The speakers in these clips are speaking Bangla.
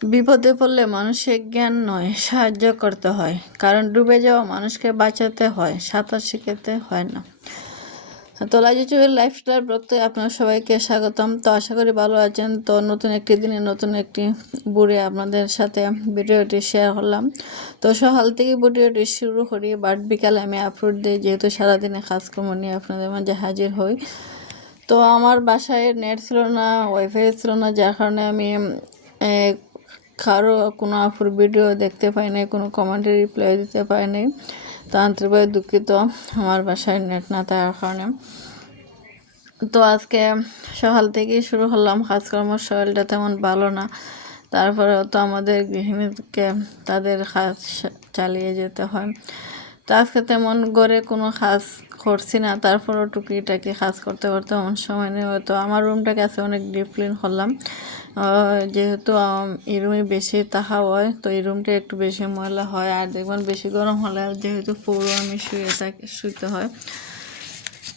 বিপদে পড়লে মানুষের জ্ঞান নয়, সাহায্য করতে হয়। কারণ ডুবে যাওয়া মানুষকে বাঁচাতে হয়, সাঁতার শিখাতে হয় না। তো লাইজুচুবের লাইফস্টাইল ব্লগতে আপনার সবাইকে স্বাগতম। তো আশা করি ভালো আছেন। তো নতুন একটি দিনে নতুন একটি বুড়ে আপনাদের সাথে ভিডিওটি শেয়ার করলাম। তো সকাল থেকে ভিডিওটি শুরু করি, বাট বিকালে আমি আপলোড দিই, যেহেতু সারাদিনে কাজকর্ম নিয়ে আপনাদের মাঝে হাজির হই। তো আমার বাসায় নেট ছিল না, ওয়াইফাই ছিল না, যার কারণে আমি কারো কোনো আপুর ভিডিও দেখতে পাই নাই, কোনো কমেন্টে রিপ্লাই দিতে পারি নাই। তো আন্তরিকভাবে দুঃখিত আমার বাসায় নেট না থাকার কারণে। তো আজকে সকাল থেকেই শুরু করলাম কাজকর্ম, শরীরটা তেমন ভালো না, তারপরেও তো আমাদের গৃহিণীকে তাদের কাজ চালিয়ে যেতে হয়। তো আজকে তেমন ঘরে কোনো কাজ করছি না, তারপরেও টুকিটাকি কাজ করতে করতে এমন সময় নেই। তো আমার রুমটাকে আজকে অনেক ডিপ ক্লিন করলাম, যেহেতু এই রুমে বেশি থাকা হয়, তো এই রুমটা একটু বেশি ময়লা হয়। আর দেখবেন বেশি গরম হলে যেহেতু পুরো আমি শুইতে হয়,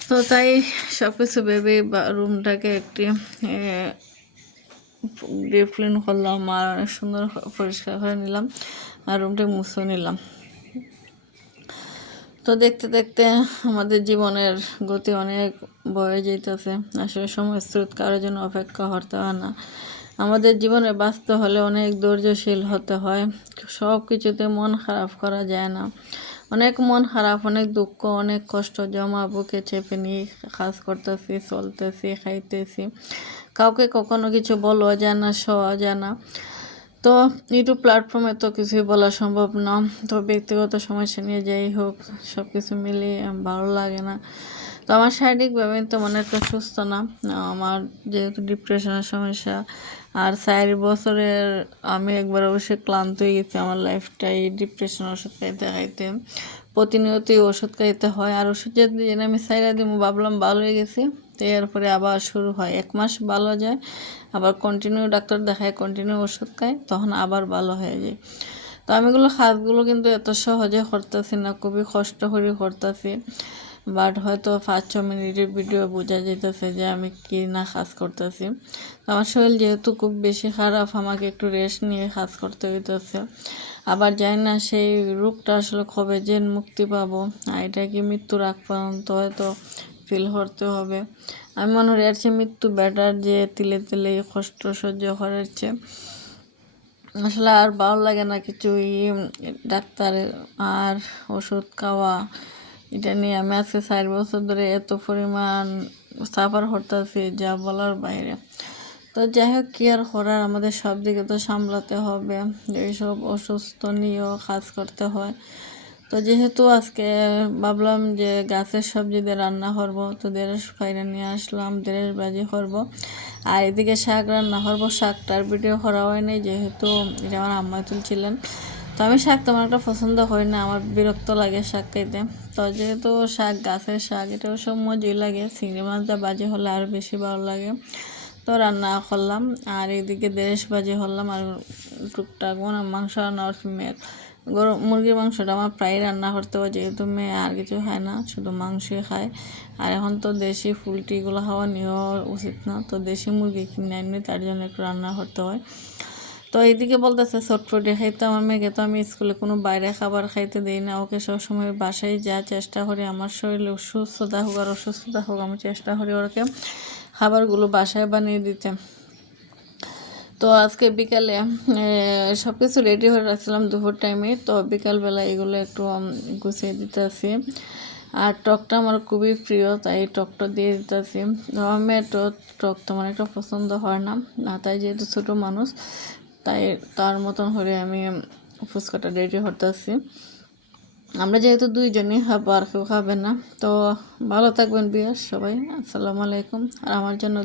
তো তাই সব কিছু ভেবে রুমটাকে একটি ডিপ ক্লিন করলাম আর অনেক সুন্দর পরিষ্কার করে নিলাম আর রুমটা মুছে নিলাম। তো দেখতে দেখতে আমাদের জীবনের গতি অনেক বয়ে যেতেছে। আসলে সময় স্রোত কারোর জন্য অপেক্ষা করতে হয় না। আমাদের জীবনে বাঁচতে হলে অনেক ধৈর্যশীল হতে হয়। সব কিছুতে মন খারাপ করা যায় না। অনেক মন খারাপ, অনেক দুঃখ, অনেক কষ্ট জমা বুকে চেপে নিয়ে কাজ করতেছি, চলতেছি, খাইতেছি। কাউকে কখনো কিছু বলা যায় না, শোয়া যায় না। তো ইউটিউব প্ল্যাটফর্মে তো কিছুই বলা সম্ভব না। তো ব্যক্তিগত সমস্যা নিয়ে যাই হোক, সব কিছু মিলিয়ে ভালো লাগে না। তো আমার শারীরিকভাবে তো মনে একটা সুস্থ না, আমার যেহেতু ডিপ্রেশনের সমস্যা। আর 4 বছরের আমি একবার অবশ্যই ক্লান্ত হয়ে গেছি আমার লাইফটাই ডিপ্রেশন ওষুধ খাইতে খাইতে। প্রতিনিয়তই ওষুধ খাইতে হয়, আর ওষুধ যদি আমি সাইরা দিব ভাবলাম ভালো হয়ে গেছি, তো এরপরে আবার শুরু হয়। 1 মাস ভালো যায়, আবার কন্টিনিউ ডাক্তার দেখায়, কন্টিনিউ ওষুধ খায়, তখন আবার ভালো হয়ে যায়। তো আমি এগুলো কাজগুলো কিন্তু এত সহজে করতেছি না, খুবই কষ্ট করে করতেছি। বাট হয়তো 5-6 মিনিটের ভিডিও বোঝা যেতেছে যে আমি কি না কাজ করতেছি। আমার শরীর যেহেতু খুব বেশি খারাপ, আমাকে একটু রেস্ট নিয়ে কাজ করতে হইতেছে। আবার জানি না সেই রোগটা আসলে কবে যে মুক্তি পাবো, এটা কি মৃত্যুর আগ পর্যন্ত হয়তো ফিল করতে হবে। আমি মনে হয় এর চেয়ে মৃত্যু বেটার, যে তিলে তিলে কষ্ট সহ্য করার চেয়ে। আসলে আর ভালো লাগে না কিছুই, ডাক্তারের আর ওষুধ খাওয়া, এটা নিয়ে আমি আজকে 4 বছর ধরে এত পরিমাণ সাফার করতেছি যা বলার বাইরে। তো যাই হোক, কি আর করার, আমাদের সব দিকে তো সামলাতে হবে, এইসব অসুস্থ নিয়েও কাজ করতে হয়। তো যেহেতু আজকে ভাবলাম যে গাছের সবজি দিয়ে রান্না করবো, তো দেড়শ ফাইরে নিয়ে আসলাম, দেড়শ ভাজি করবো। আর এদিকে শাক রান্না করবো, শাকটার ভিডিও করা হয়নি যেহেতু এটা আমার আম্মা তুলছিলেন। তো আমি শাক তেমন একটা পছন্দ করি না, আমার বিরক্ত লাগে শাক খাইতে। তো যেহেতু শাক গাছের শাক, এটাও সব মজাই লাগে, চিংড়ি মাছটা ভাজি হলে আরও বেশি ভালো লাগে। তো রান্না করলাম, আর এদিকে দেড়শ ভাজি করলাম, আর টুকটাক মাংস রান্না করছি। মুরগির মাংসটা আমার প্রায় রান্না করতে হয়, যেহেতু মেয়ে আর কিছু খায় না, শুধু মাংসই খায়। আর এখন তো দেশি ফুলটিগুলো খাওয়া নেওয়া উচিত না, তো দেশি মুরগি কিনে আনি, তার জন্য একটু রান্না করতে হয়। তো এইদিকে বলতেছে চটপটি খাইতে, আমার মেয়েকে তো আমি স্কুলে কোনো বাইরে খাবার খাইতে দিই না, ওকে সবসময় বাসায় যা চেষ্টা করি, আমার শরীরে সুস্থতা হোক আর অসুস্থতা হোক, আমি চেষ্টা করি ওকে খাবারগুলো বাসায় বানিয়ে দিতে। তো আজকে বিকালে সব কিছু রেডি হয়ে রাখছিলাম দুপুর টাইমে, তো বিকালবেলা এগুলো একটু গুছিয়ে দিতেছি। আর টকটা আমার খুবই প্রিয়, তাই টকটা দিয়ে দিতেছি। টমেটো টক তেমন একটা পছন্দ হয় না, তাই যেহেতু ছোটো মানুষ, তাই তার মতন করে আমি ফুচকাটা রেডি করতেছি। আমরা যেহেতু 2জনই খাবো, আর কেউ খাবে না। তো ভালো থাকবেন বিয়ার সবাই, আসসালামু আলাইকুম। আর আমার জন্য